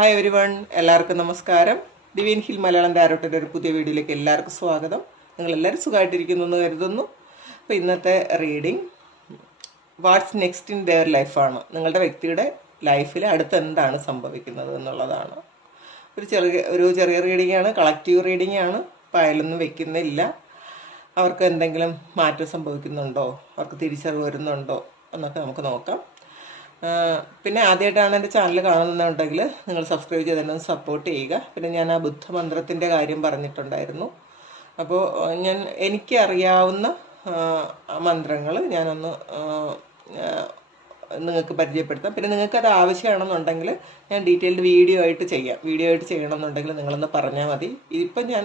Hi every one എല്ലാവർക്കും നമസ്കാരം. ദിവ്യൻ hill Malayalam ഡയറക്ടറുടെ ഒരു പുതിയ വീഡിയോയിലേക്ക് എല്ലാവർക്കും സ്വാഗതം. നിങ്ങൾ എല്ലാവരും സുഖമായിട്ടിരിക്കുന്നു എന്ന് കരുതുന്നു. അപ്പോൾ ഇന്നത്തെ reading what's next in their ലൈഫാണ് നിങ്ങളുടെ വ്യക്തിയുടെ ലൈഫിൽ അടുത്ത് എന്താണ് സംഭവിക്കുന്നത് എന്നുള്ളതാണ്. ഒരു ചെറിയ ഒരു ചെറിയ റീഡിംഗ് ആണ് കളക്റ്റീവ് റീഡിംഗ് ആണ്. അപ്പോൾ അതിലൊന്നും വെക്കുന്നില്ല. അവർക്ക് എന്തെങ്കിലും മാറ്റം സംഭവിക്കുന്നുണ്ടോ? അവർക്ക് തിരിച്ചറിവ് വരുന്നുണ്ടോ? എന്നൊക്കെ നമുക്ക് നോക്കാം. പിന്നെ ആദ്യമായിട്ടാണ് എന്റെ ചാനൽ കാണുന്നുണ്ടെങ്കിൽ നിങ്ങൾ സബ്സ്ക്രൈബ് ചെയ്ത് തന്നെ സപ്പോർട്ട് ചെയ്യുക. പിന്നെ ഞാൻ ആ ബുദ്ധമന്ത്രത്തിന്റെ കാര്യം പറഞ്ഞിട്ടുണ്ടായിരുന്നു. അപ്പോൾ ഞാൻ എനിക്കറിയാവുന്ന മന്ത്രങ്ങൾ ഞാനൊന്ന് നിങ്ങൾക്ക് പരിചയപ്പെടുത്താം. പിന്നെ നിങ്ങൾക്ക് അത് ആവശ്യമാണെന്നുണ്ടെങ്കിൽ ഞാൻ ഡീറ്റെയിൽഡ് വീഡിയോ ആയിട്ട് ചെയ്യാം. വീഡിയോ ആയിട്ട് ചെയ്യണമെന്നുണ്ടെങ്കിൽ നിങ്ങളൊന്ന് പറഞ്ഞാൽ മതി. ഇപ്പം ഞാൻ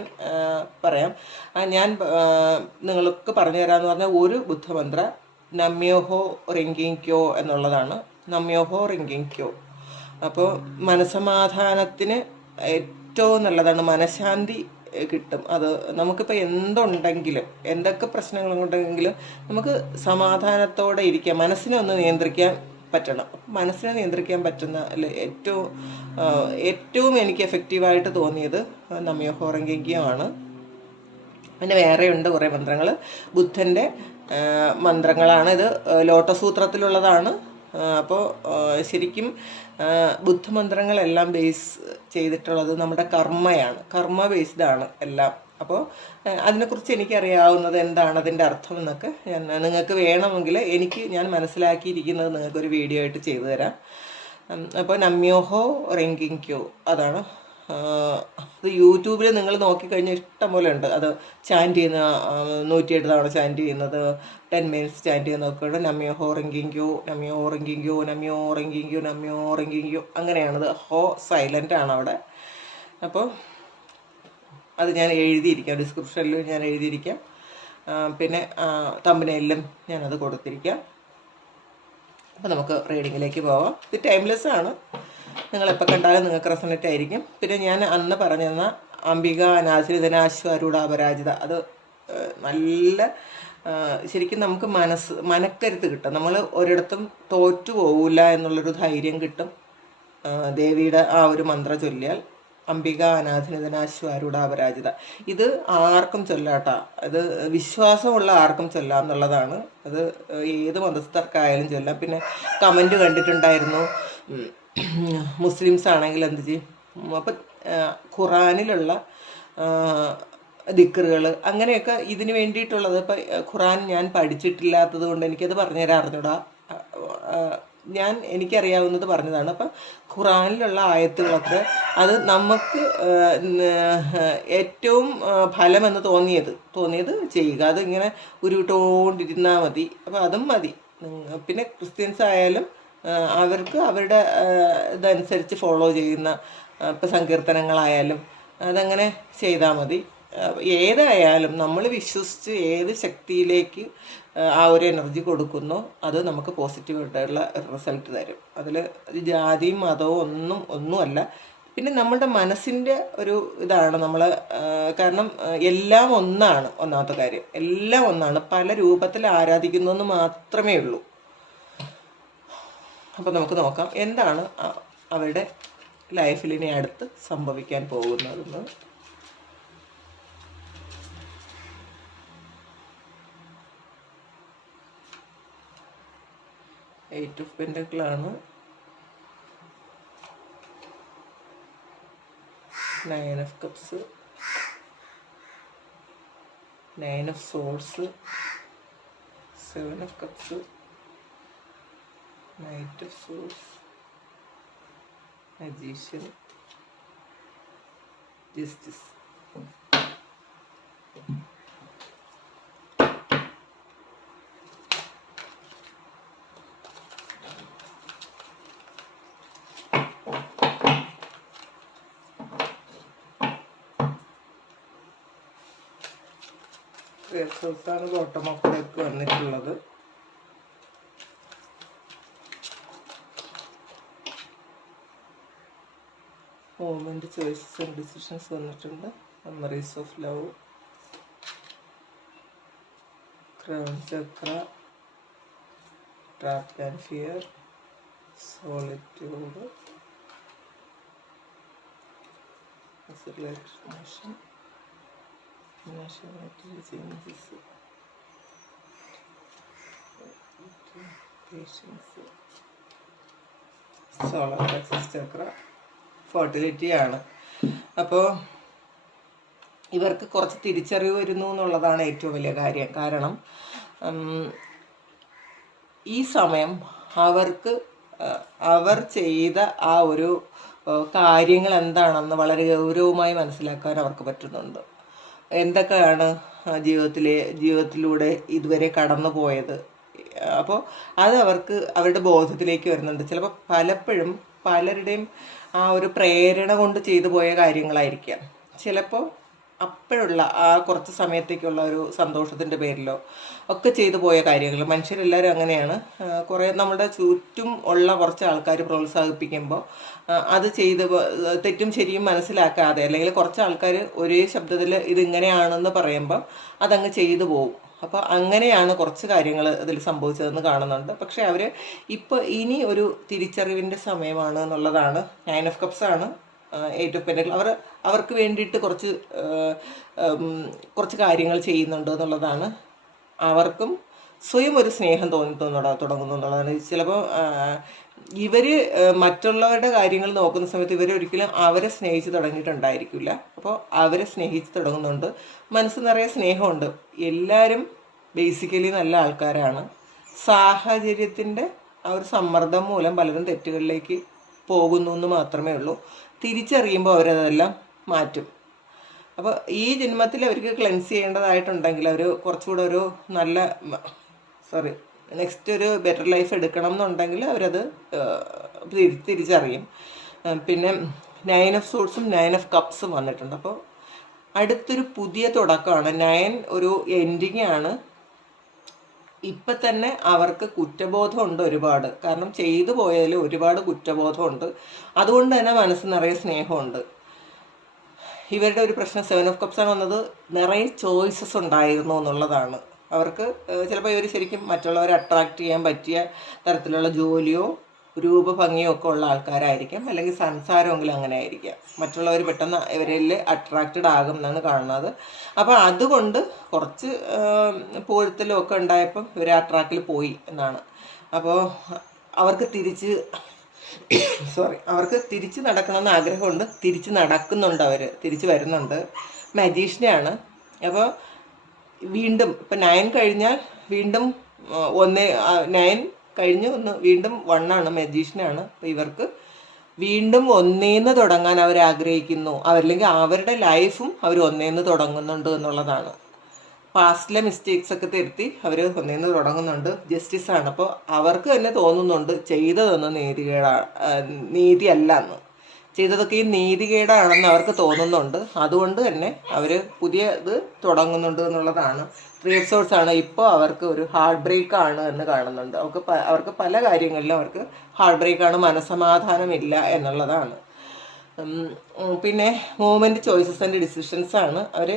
പറയാം. ഞാൻ നിങ്ങൾക്ക് പറഞ്ഞു തരാമെന്ന് പറഞ്ഞാൽ ഒരു ബുദ്ധമന്ത്ര നമ്യോഹോ റിങ്കിങ്ക്യോ എന്നുള്ളതാണ് നമ്യോഹോ റിങ്കിങ്ക്യോ അപ്പോൾ മനസമാധാനത്തിന് ഏറ്റവും നല്ലതാണ് മനഃശാന്തി കിട്ടും. അത് നമുക്കിപ്പോൾ എന്തുണ്ടെങ്കിലും എന്തൊക്കെ പ്രശ്നങ്ങളുണ്ടെങ്കിലും നമുക്ക് സമാധാനത്തോടെ ഇരിക്കാം. മനസ്സിനെ ഒന്ന് നിയന്ത്രിക്കാൻ പറ്റണം. മനസ്സിനെ നിയന്ത്രിക്കാൻ പറ്റുന്ന ഏറ്റവും ഏറ്റവും എനിക്ക് എഫക്റ്റീവായിട്ട് തോന്നിയത് നമ്യോഹോ ഹോറങ്കിയാണ് പിന്നെ വേറെയുണ്ട് കുറേ മന്ത്രങ്ങൾ. ബുദ്ധന്റെ മന്ത്രങ്ങളാണ് ഇത്. ലോട്ടസൂത്രത്തിലുള്ളതാണ്. ലോട്ടസ് സൂത്രത്തിലുള്ളതാണ് അപ്പോൾ ശരിക്കും ബുദ്ധമന്ത്രങ്ങളെല്ലാം ബേസ് ചെയ്തിട്ടുള്ളത് നമ്മുടെ കർമ്മയാണ്. കർമ്മ ബേസ്ഡ് ആണ് എല്ലാം. അപ്പോൾ അതിനെക്കുറിച്ച് എനിക്കറിയാവുന്നത് എന്താണ് അതിന്റെ അർത്ഥം എന്നൊക്കെ ഞാൻ നിങ്ങൾക്ക് വേണമെങ്കിൽ എനിക്ക് ഞാൻ മനസ്സിലാക്കിയിരിക്കുന്നത് നിങ്ങൾക്കൊരു വീഡിയോ ആയിട്ട് ചെയ്തു തരാം. അപ്പോൾ നമ്യോഹോ റെങ്കിങ്ക്യോ അതാണ് അത് യൂട്യൂബിൽ നിങ്ങൾ നോക്കിക്കഴിഞ്ഞാൽ ഇഷ്ടം പോലെ ഉണ്ട്. അത് ചാന്റ് ചെയ്യുന്ന നൂറ്റിയെട്ട് തവണ ചാന്റ് ചെയ്യുന്നത് ടെൻ മിനിറ്റ്സ് ചാന്റ് ചെയ്യുന്നതൊക്കെ ഉണ്ട് നമ്യോ ഹോ റിങ്കിങ്ക്യോ നമ്യോ റിങ്കിങ്ക്യോ നമ്യോ റിങ്കിങ്ക്യോ നമ്യോ റിങ്കിങ്ക്യോ. അങ്ങനെയാണത്. ഹോ സൈലന്റ് ആണ് അവിടെ. അപ്പോൾ അത് ഞാൻ എഴുതിയിരിക്കാം. ഡിസ്ക്രിപ്ഷനിലും ഞാൻ എഴുതിയിരിക്കാം. പിന്നെ തമ്പനയിലും ഞാനത് കൊടുത്തിരിക്കാം. അപ്പോൾ നമുക്ക് റീഡിങ്ങിലേക്ക് പോവാം. ഇത് ടൈംലെസ് ആണ്. നിങ്ങൾ എപ്പോൾ കണ്ടാലും നിങ്ങൾക്ക് റെസണേറ്റ് ആയിരിക്കും പിന്നെ ഞാൻ അന്ന് പറഞ്ഞു പറഞ്ഞിരുന്ന അംബിക അനാശ്രിതനാശ്വരൂഢ അപരാജിത അത് നല്ല ശരിക്കും നമുക്ക് മനസ്സ് മനക്കരുത്ത് കിട്ടും. നമ്മൾ ഒരിടത്തും തോറ്റു പോവില്ല എന്നുള്ളൊരു ധൈര്യം കിട്ടും. ദേവിയുടെ ആ ഒരു മന്ത്ര ചൊല്ലിയാൽ അംബിക അനാഥനിതനാശ്വാരൂഢ അപരാജിത. ഇത് ആർക്കും ചൊല്ലാട്ട. അത് വിശ്വാസമുള്ള ആർക്കും ചൊല്ലാം എന്നുള്ളതാണ്. അത് ഏത് മതസ്ഥർക്കായാലും ചൊല്ലാം. പിന്നെ കമന്റ് കണ്ടിട്ടുണ്ടായിരുന്നു. മുസ്ലിംസ് ആണെങ്കിൽ എന്ത് ചെയ്യും അപ്പം ഖുറാനിലുള്ള ദിക്കറുകൾ അങ്ങനെയൊക്കെ ഇതിന് വേണ്ടിയിട്ടുള്ളത് ഇപ്പം ഖുറാൻ ഞാൻ പഠിച്ചിട്ടില്ലാത്തത് കൊണ്ട് എനിക്കത് പറഞ്ഞുതരാൻ അറിഞ്ഞൂടാ ഞാൻ എനിക്കറിയാവുന്നത് പറഞ്ഞതാണ്. അപ്പം ഖുറാനിലുള്ള ആയത്തുകളൊക്കെ അത് നമുക്ക് ഏറ്റവും ഫലമെന്ന് തോന്നിയത് തോന്നിയത് ചെയ്യുക. അതിങ്ങനെ ഉരുവിട്ടുകൊണ്ടിരുന്നാൽ മതി. അപ്പം അതും മതി. പിന്നെ ക്രിസ്ത്യൻസ് ആയാലും അവർക്ക് അവരുടെ ഇതനുസരിച്ച് ഫോളോ ചെയ്യുന്ന ഇപ്പം സങ്കീർത്തനങ്ങളായാലും അതങ്ങനെ ചെയ്താൽ മതി. ഏതായാലും നമ്മൾ വിശ്വസിച്ച് ഏത് ശക്തിയിലേക്ക് ആ, ആ ഒരു എനർജി കൊടുക്കുന്നോ അത് നമുക്ക് പോസിറ്റീവായിട്ടുള്ള റിസൾട്ട് തരും. അതിൽ ജാതിയും മതവും ഒന്നും ഒന്നുമല്ല. പിന്നെ നമ്മുടെ മനസ്സിന്റെ ഒരു ഇതാണ് നമ്മൾ കാരണം എല്ലാം ഒന്നാണ് ഒന്നാമത്തെ കാര്യം. എല്ലാം ഒന്നാണ്. പല രൂപത്തിൽ ആരാധിക്കുന്നു എന്ന് മാത്രമേ ഉള്ളൂ. അപ്പോൾ നമുക്ക് നോക്കാം. എന്താണ് അവരുടെ ലൈഫിൽ ഇനി അടുത്ത് സംഭവിക്കാൻ പോകുന്നതെന്ന്. Eight of പെൻഡക്കിളാണ് nine of cups nine of swords seven of cups Knight of Swords, Magician, Justice. ആണ് ബോട്ടം ഓഫ് വന്നിട്ടുള്ളത് മൂമെന്റ് ചോയ്സസ് ആൻഡ് ഡിസിഷൻസ് വന്നിട്ടുണ്ട് memories of love crown chakra trap and fear solitude relation financial changes patience solar chakra fertility ആണ്. അപ്പോൾ ഇവർക്ക് കുറച്ച് തിരിച്ചറിവ് വരുന്നു എന്നുള്ളതാണ് ഏറ്റവും വലിയ കാര്യം. കാരണം ഈ സമയം അവർക്ക് അവർ ചെയ്ത ആ ഒരു കാര്യങ്ങൾ എന്താണെന്ന് വളരെ ഗൗരവമായി മനസ്സിലാക്കാൻ അവർക്ക് പറ്റുന്നുണ്ട്. എന്തൊക്കെയാണ് ജീവിതത്തിലെ ജീവിതത്തിലൂടെ ഇതുവരെ കടന്നു പോയത് അപ്പോൾ അത് അവർക്ക് അവരുടെ ബോധത്തിലേക്ക് വരുന്നുണ്ട്. ചിലപ്പോൾ പലപ്പോഴും പലരുടെയും ആ ഒരു പ്രേരണ കൊണ്ട് ചെയ്തു പോയ കാര്യങ്ങളായിരിക്കാം. ചിലപ്പോൾ അപ്പോഴുള്ള ആ കുറച്ച് സമയത്തേക്കുള്ള ഒരു സന്തോഷത്തിന്റെ പേരിലോ ഒക്കെ ചെയ്തു പോയ കാര്യങ്ങൾ. മനുഷ്യരെല്ലാവരും അങ്ങനെയാണ്. കുറേ നമ്മുടെ ചുറ്റും ഉള്ള കുറച്ച് ആൾക്കാർ പ്രോത്സാഹിപ്പിക്കുമ്പോൾ അത് ചെയ്ത് തെറ്റും ശരിയും മനസ്സിലാക്കാതെ അല്ലെങ്കിൽ കുറച്ച് ആൾക്കാർ ഒരേ ശബ്ദത്തിൽ ഇതിങ്ങനെയാണെന്ന് പറയുമ്പോൾ അതങ്ങ് ചെയ്തു പോകും അപ്പോൾ അങ്ങനെയാണ് കുറച്ച് കാര്യങ്ങൾ അതിൽ സംഭവിച്ചതെന്ന് കാണുന്നുണ്ട്. പക്ഷേ അവർ ഇപ്പോൾ ഇനി ഒരു തിരിച്ചറിവിന്റെ സമയമാണ് എന്നുള്ളതാണ്. നയൻ ഓഫ് കപ്സ് ആണ് എയ്റ്റ് ഓഫ് പെൻഡൽ അവർ അവർക്ക് വേണ്ടിയിട്ട് കുറച്ച് കുറച്ച് കാര്യങ്ങൾ ചെയ്യുന്നുണ്ട് എന്നുള്ളതാണ്. അവർക്കും സ്വയം ഒരു സ്നേഹം തോന്നി തുടങ്ങുന്നു എന്നുള്ളതാണ്. ചിലപ്പോൾ ഇവർ മറ്റുള്ളവരുടെ കാര്യങ്ങൾ നോക്കുന്ന സമയത്ത് ഇവർ ഒരിക്കലും അവരെ സ്നേഹിച്ച് തുടങ്ങിയിട്ടുണ്ടായിരിക്കില്ല. അപ്പോൾ അവരെ സ്നേഹിച്ച് തുടങ്ങുന്നുണ്ട്. മനസ്സ് നിറയെ സ്നേഹമുണ്ട്. എല്ലാവരും ബേസിക്കലി നല്ല ആൾക്കാരാണ്. സാഹചര്യത്തിന്റെ ആ ഒരു സമ്മർദ്ദം മൂലം പലരും തെറ്റുകളിലേക്ക് പോകുന്നു എന്ന് മാത്രമേ ഉള്ളൂ. തിരിച്ചറിയുമ്പോൾ അവരതെല്ലാം മാറ്റും. അപ്പോൾ ഈ ജന്മത്തിൽ അവർക്ക് ക്ലെൻസ് ചെയ്യേണ്ടതായിട്ടുണ്ടെങ്കിൽ അവർ കുറച്ചുകൂടെ ഒരു നല്ല സോറി നെക്സ്റ്റ് ഒരു ബെറ്റർ ലൈഫ് എടുക്കണം എന്നുണ്ടെങ്കിൽ അവരത് തിരിച്ചറിയും. പിന്നെ നയൻ ഓഫ് സോട്സും നയൻ ഓഫ് കപ്സും വന്നിട്ടുണ്ട്. അപ്പോൾ അടുത്തൊരു പുതിയ തുടക്കമാണ്. നയൻ ഒരു എൻഡിങ് ആണ്. ഇപ്പം തന്നെ അവർക്ക് കുറ്റബോധമുണ്ട് ഒരുപാട്. കാരണം ചെയ്തു പോയതിൽ ഒരുപാട് കുറ്റബോധമുണ്ട്. അതുകൊണ്ട് തന്നെ മനസ്സ് നിറയെ സ്നേഹമുണ്ട്. ഇവരുടെ ഒരു പ്രശ്നം സെവൻ ഓഫ് കപ്സ് ആണ് വന്നത്. നിറയെ ചോയ്സസ് ഉണ്ടായിരുന്നു എന്നുള്ളതാണ്. അവർക്ക് ചിലപ്പോൾ ഇവർ ശരിക്കും മറ്റുള്ളവരെ അട്രാക്റ്റ് ചെയ്യാൻ പറ്റിയ തരത്തിലുള്ള ജോലിയോ രൂപഭംഗിയോ ഒക്കെ ഉള്ള ആൾക്കാരായിരിക്കാം. അല്ലെങ്കിൽ സംസാരമെങ്കിലും അങ്ങനെ ആയിരിക്കാം മറ്റുള്ളവർ പെട്ടെന്ന് ഇവരിൽ അട്രാക്റ്റഡ് ആകും എന്നാണ് കാണുന്നത്. അപ്പോൾ അതുകൊണ്ട് കുറച്ച് പൂഴത്തിലും ഒക്കെ ഉണ്ടായപ്പം ഇവർ ആ ട്രാക്കിൽ പോയി എന്നാണ്. അപ്പോൾ അവർക്ക് തിരിച്ച് സോറി അവർക്ക് തിരിച്ച് നടക്കണമെന്ന് ആഗ്രഹമുണ്ട്. തിരിച്ച് നടക്കുന്നുണ്ട് അവർ തിരിച്ച് വരുന്നുണ്ട്. മജീഷ്യനാണ് അപ്പോൾ വീണ്ടും ഇപ്പം നയൻ കഴിഞ്ഞാൽ വീണ്ടും ഒന്ന് നയൻ കഴിഞ്ഞ് ഒന്ന് വീണ്ടും വണ്ണാണ് മജീഷ്യനാണ് അപ്പോൾ ഇവർക്ക് വീണ്ടും ഒന്നേന്ന് തുടങ്ങാൻ അവർ ആഗ്രഹിക്കുന്നു. അവരില്ലെങ്കിൽ അവരുടെ ലൈഫും അവർ ഒന്നേന്ന് തുടങ്ങുന്നുണ്ട് എന്നുള്ളതാണ്. പാസ്റ്റിലെ മിസ്റ്റേക്സ് ഒക്കെ തിരുത്തി അവർ ഒന്നേന്ന് തുടങ്ങുന്നുണ്ട്. ജസ്റ്റിസ് ആണ്. അപ്പോൾ അവർക്ക് തന്നെ തോന്നുന്നുണ്ട് ചെയ്തതൊന്നും നീതികേടാ നീതിയല്ല എന്ന്. ചെയ്തതൊക്കെ ഈ നീതികേടാണെന്ന് അവർക്ക് തോന്നുന്നുണ്ട്. അതുകൊണ്ട് തന്നെ അവർ പുതിയ ഇത് തുടങ്ങുന്നുണ്ട് എന്നുള്ളതാണ്. ത്രീ സോഴ്സ് ആണ് ഇപ്പോൾ അവർക്ക് ഒരു ഹാർട്ട് ബ്രേക്ക് ആണ് എന്ന് കാണുന്നുണ്ട്. അവർക്ക് അവർക്ക് പല കാര്യങ്ങളിലും അവർക്ക് ഹാർട്ട് ബ്രേക്ക് ആണ് മനസമാധാനമില്ല എന്നുള്ളതാണ്. പിന്നെ മൂവ്മെന്റ് ചോയ്സസ് ആൻഡ് ഡിസിഷൻസ് ആണ് അവർ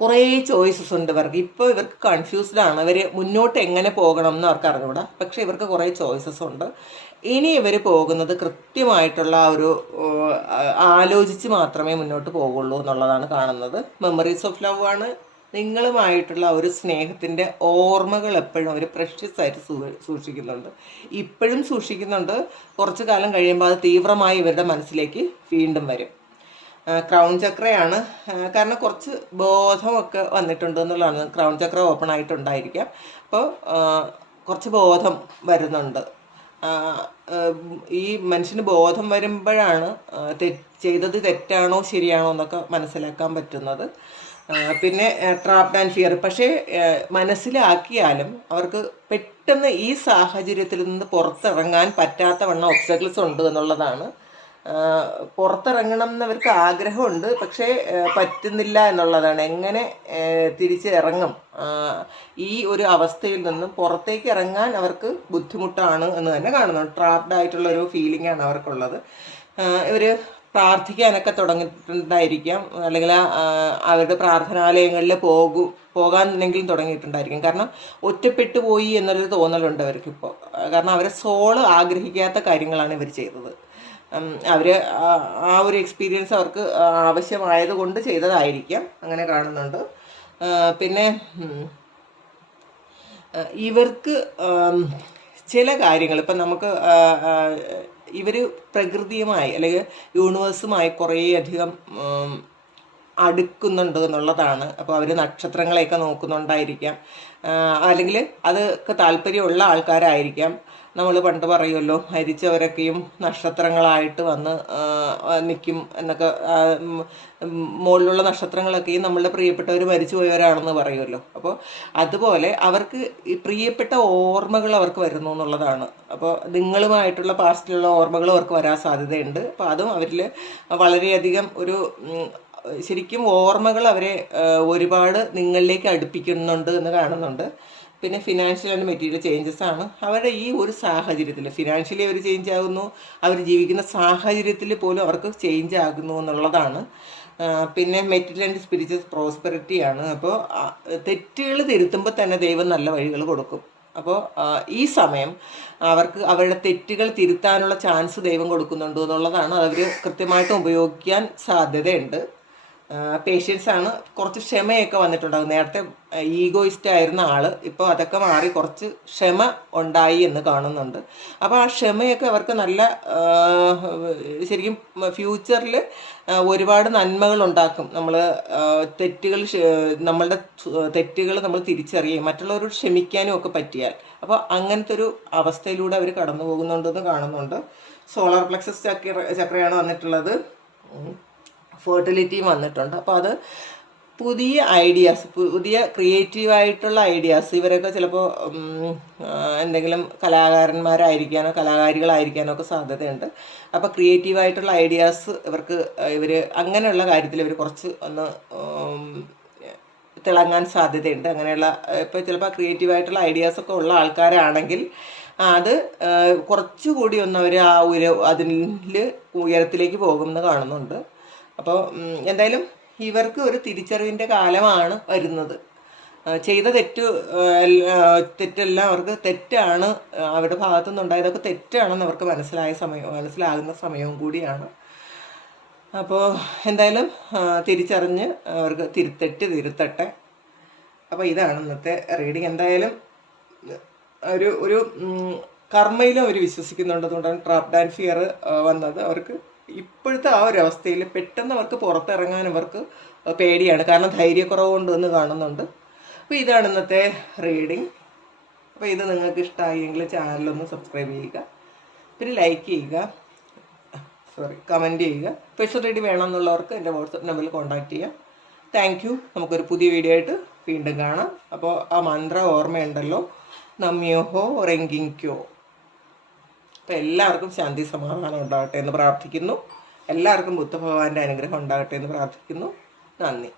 കുറേ ചോയ്സസ് ഉണ്ട് ഇവർക്ക്. ഇപ്പോൾ ഇവർക്ക് കൺഫ്യൂസ്ഡ് ആണ്. ഇവർ മുന്നോട്ട് എങ്ങനെ പോകണം എന്ന് അവർക്ക് അറിഞ്ഞൂടാ. പക്ഷേ ഇവർക്ക് കുറേ ചോയ്സസ് ഉണ്ട്. ഇനി ഇവർ പോകുന്നത് കൃത്യമായിട്ടുള്ള ഒരു ആലോചിച്ച് മാത്രമേ മുന്നോട്ട് പോകുള്ളൂ എന്നുള്ളതാണ് കാണുന്നത്. മെമ്മറീസ് ഓഫ് ലവ് ആണ്. നിങ്ങളുമായിട്ടുള്ള ഒരു സ്നേഹത്തിന്റെ ഓർമ്മകൾ എപ്പോഴും അവർ പ്രഷ്യസ് ആയിട്ട് സൂ- സൂക്ഷിക്കുന്നുണ്ട്. ഇപ്പോഴും സൂക്ഷിക്കുന്നുണ്ട്. കുറച്ച് കാലം കഴിയുമ്പോൾ അത് തീവ്രമായി ഇവരുടെ മനസ്സിലേക്ക് വീണ്ടും വരും. ക്രൗൺ ചക്രയാണ്. കാരണം കുറച്ച് ബോധമൊക്കെ വന്നിട്ടുണ്ട് എന്നുള്ളതാണ്. ക്രൗൺ ചക്ര ഓപ്പൺ ആയിട്ടുണ്ടായിരിക്കാം. അപ്പോൾ കുറച്ച് ബോധം വരുന്നുണ്ട്. ഈ മനുഷ്യന് ബോധം വരുമ്പോഴാണ് ചെയ്തത് തെറ്റാണോ ശരിയാണോ എന്നൊക്കെ മനസ്സിലാക്കാൻ പറ്റുന്നത്. പിന്നെ ട്രാപ്ഡ് ആൻഡ് ഫിയർ പക്ഷേ മനസ്സിലാക്കിയാലും അവർക്ക് പെട്ടെന്ന് ഈ സാഹചര്യത്തിൽ നിന്ന് പുറത്തിറങ്ങാൻ പറ്റാത്ത വണ്ണം ഒബ്സ്റ്റക്കിൾസ് ഉണ്ട് എന്നുള്ളതാണ് പുറത്തിറങ്ങണം എന്നവർക്ക് ആഗ്രഹമുണ്ട് പക്ഷേ പറ്റുന്നില്ല എന്നുള്ളതാണ്. എങ്ങനെ തിരിച്ച് ഇറങ്ങും ഈ ഒരു അവസ്ഥയിൽ നിന്നും പുറത്തേക്ക് ഇറങ്ങാൻ അവർക്ക് ബുദ്ധിമുട്ടാണ് എന്ന് തന്നെ കാണുന്നു. ട്രാപ്ഡ് ആയിട്ടുള്ള ഒരു ഫീലിംഗ് ആണ് അവർക്കുള്ളത്. ഇവർ പ്രാർത്ഥിക്കാനൊക്കെ തുടങ്ങിയിട്ടുണ്ടായിരിക്കാം. അല്ലെങ്കിൽ അവരുടെ പ്രാർത്ഥനാലയങ്ങളിൽ പോകും പോകാനെങ്കിലും തുടങ്ങിയിട്ടുണ്ടായിരിക്കും. കാരണം ഒറ്റപ്പെട്ടു പോയി എന്നൊരു തോന്നലുണ്ട് അവർക്കിപ്പോൾ. കാരണം അവരെ സോൾ ആഗ്രഹിക്കാത്ത കാര്യങ്ങളാണ് ഇവർ ചെയ്തത്. അവർ ആ ഒരു എക്സ്പീരിയൻസ് അവർക്ക് ആവശ്യമായത് കൊണ്ട് ചെയ്തതായിരിക്കാം. അങ്ങനെ കാണുന്നുണ്ട്. പിന്നെ ഇവർക്ക് ചില കാര്യങ്ങൾ ഇപ്പം നമുക്ക് ഇവർ പ്രകൃതിയുമായി അല്ലെങ്കിൽ യൂണിവേഴ്സുമായി കുറേയധികം അടുക്കുന്നുണ്ട് എന്നുള്ളതാണ്. അപ്പോൾ അവർ നക്ഷത്രങ്ങളെയൊക്കെ നോക്കുന്നുണ്ടായിരിക്കാം. അല്ലെങ്കിൽ അതൊക്കെ താല്പര്യമുള്ള ആൾക്കാരായിരിക്കാം. നമ്മൾ പണ്ട് പറയുമല്ലോ മരിച്ചവരൊക്കെയും നക്ഷത്രങ്ങളായിട്ട് വന്ന് നിൽക്കും എന്നൊക്കെ മുകളിലുള്ള നക്ഷത്രങ്ങളൊക്കെയും നമ്മളുടെ പ്രിയപ്പെട്ടവർ മരിച്ചു പോയവരാണെന്ന് പറയുമല്ലോ അപ്പോൾ അതുപോലെ അവർക്ക് പ്രിയപ്പെട്ട ഓർമ്മകൾ അവർക്ക് വരുന്നു എന്നുള്ളതാണ്. അപ്പോൾ നിങ്ങളുമായിട്ടുള്ള പാസ്റ്റിലുള്ള ഓർമ്മകൾ അവർക്ക് വരാൻ സാധ്യതയുണ്ട്. അപ്പോൾ അതും അവരിൽ വളരെയധികം ഒരു ശരിക്കും ഓർമ്മകൾ അവരെ ഒരുപാട് നിങ്ങളിലേക്ക് അടുപ്പിക്കുന്നുണ്ട് എന്ന് കാണുന്നുണ്ട്. പിന്നെ ഫിനാൻഷ്യൽ ആൻഡ് മെറ്റീരിയൽ ചേഞ്ചസ് ആണ്. അവരുടെ ഈ ഒരു സാഹചര്യത്തിൽ ഫിനാൻഷ്യലി അവർ ചേഞ്ച് ആകുന്നു അവർ ജീവിക്കുന്ന സാഹചര്യത്തിൽ പോലും അവർക്ക് ചേഞ്ച് ആകുന്നു എന്നുള്ളതാണ്. പിന്നെ മെറ്റീരിയൽ ആൻഡ് സ്പിരിച്വൽ പ്രോസ്പെറിറ്റി ആണ്. അപ്പോൾ തെറ്റുകൾ തിരുത്തുമ്പോൾ തന്നെ ദൈവം നല്ല വഴികൾ കൊടുക്കും. അപ്പോൾ ഈ സമയം അവർക്ക് അവരുടെ തെറ്റുകൾ തിരുത്താനുള്ള ചാൻസ് ദൈവം കൊടുക്കുന്നുണ്ടോ എന്നുള്ളതാണ്. അവർ കൃത്യമായിട്ട് ഉപയോഗിക്കാൻ സാധ്യതയുണ്ട്. പേഷ്യൻസ് ആണ് കുറച്ച് ക്ഷമയൊക്കെ വന്നിട്ടുണ്ടാകും നേരത്തെ ഈഗോയിസ്റ്റ് ആയിരുന്ന ആൾ ഇപ്പോൾ അതൊക്കെ മാറി കുറച്ച് ക്ഷമ ഉണ്ടായി എന്ന് കാണുന്നുണ്ട്. അപ്പോൾ ആ ക്ഷമയൊക്കെ അവർക്ക് നല്ല ശരിക്കും ഫ്യൂച്ചറിൽ ഒരുപാട് നന്മകൾ ഉണ്ടാക്കും. നമ്മൾ തെറ്റുകൾ നമ്മളുടെ തെറ്റുകൾ നമ്മൾ തിരിച്ചറിയുകയും മറ്റുള്ളവരോട് ക്ഷമിക്കാനും ഒക്കെ പറ്റിയാൽ. അപ്പോൾ അങ്ങനത്തെ ഒരു അവസ്ഥയിലൂടെ അവർ കടന്നു പോകുന്നുണ്ടെന്ന് കാണുന്നുണ്ട്. സോളാർ പ്ലക്സസ് ചക്ര ചക്രയാണ് വന്നിട്ടുള്ളത്. ഫെർട്ടിലിറ്റിയും വന്നിട്ടുണ്ട്. അപ്പോൾ അത് പുതിയ ഐഡിയാസ് പുതിയ ക്രിയേറ്റീവായിട്ടുള്ള ഐഡിയാസ് ഇവരൊക്കെ ചിലപ്പോൾ എന്തെങ്കിലും കലാകാരന്മാരായിരിക്കാനോ കലാകാരികളായിരിക്കാനോ ഒക്കെ സാധ്യതയുണ്ട്. അപ്പോൾ ക്രിയേറ്റീവായിട്ടുള്ള ഐഡിയാസ് ഇവർക്ക് ഇവർ അങ്ങനെയുള്ള കാര്യത്തിൽ ഇവർ കുറച്ച് ഒന്ന് തിളങ്ങാൻ സാധ്യതയുണ്ട്. അങ്ങനെയുള്ള ഇപ്പോൾ ചിലപ്പോൾ ക്രിയേറ്റീവായിട്ടുള്ള ഐഡിയാസൊക്കെ ഉള്ള ആൾക്കാരാണെങ്കിൽ അത് കുറച്ചുകൂടി ഒന്ന് അവർ ആ ഒരു അതിൽ ഉയരത്തിലേക്ക് പോകുമെന്ന് കാണുന്നുണ്ട്. അപ്പോൾ എന്തായാലും ഇവർക്ക് ഒരു തിരിച്ചറിവിന്റെ കാലമാണ് വരുന്നത്. ചെയ്ത തെറ്റ് തെറ്റെല്ലാം അവർക്ക് തെറ്റാണ്. അവരുടെ ഭാഗത്തു നിന്നുണ്ടായതൊക്കെ തെറ്റാണെന്ന് അവർക്ക് മനസ്സിലായ സമയം മനസ്സിലാകുന്ന സമയവും കൂടിയാണ്. അപ്പോൾ എന്തായാലും തിരിച്ചറിഞ്ഞ് അവർക്ക് തിരുത്തെറ്റ് തിരുത്തട്ടെ. അപ്പോൾ ഇതാണ് ഇന്നത്തെ റീഡിങ്. എന്തായാലും ഒരു ഒരു കർമ്മയിലും അവർ വിശ്വസിക്കുന്നുണ്ടെന്നുകൊണ്ടാണ് ട്രാപ്ഡ് ആൻഡ് ഫിയർ വന്നത്. അവർക്ക് ഇപ്പോഴത്തെ ആ ഒരു അവസ്ഥയിൽ പെട്ടെന്ന് അവർക്ക് പുറത്തിറങ്ങാൻ അവർക്ക് പേടിയാണ്. കാരണം ധൈര്യക്കുറവ് കൊണ്ട് എന്ന് കാണുന്നുണ്ട്. അപ്പോൾ ഇതാണ് ഇന്നത്തെ റീഡിങ്. അപ്പോൾ ഇത് നിങ്ങൾക്ക് ഇഷ്ടമായെങ്കിൽ ചാനലൊന്ന് സബ്സ്ക്രൈബ് ചെയ്യുക. പിന്നെ ലൈക്ക് ചെയ്യുക. സോറി കമന്റ് ചെയ്യുക. സ്പെഷ്യൽ റീഡിങ് വേണമെന്നുള്ളവർക്ക് എന്റെ വാട്സപ്പ് നമ്പറിൽ കോൺടാക്റ്റ് ചെയ്യാം. താങ്ക് യു നമുക്കൊരു പുതിയ വീഡിയോ ആയിട്ട് വീണ്ടും കാണാം. അപ്പോൾ ആ മന്ത്ര ഓർമ്മയുണ്ടല്ലോ. നമ്യോഹോ റെങ്കിങ്ക്യോ അപ്പോൾ എല്ലാവർക്കും ശാന്തി സമാധാനം ഉണ്ടാകട്ടെ എന്ന് പ്രാർത്ഥിക്കുന്നു. എല്ലാവർക്കും ബുദ്ധഭഗവാന്റെ അനുഗ്രഹം ഉണ്ടാകട്ടെ എന്ന് പ്രാർത്ഥിക്കുന്നു. നന്ദി.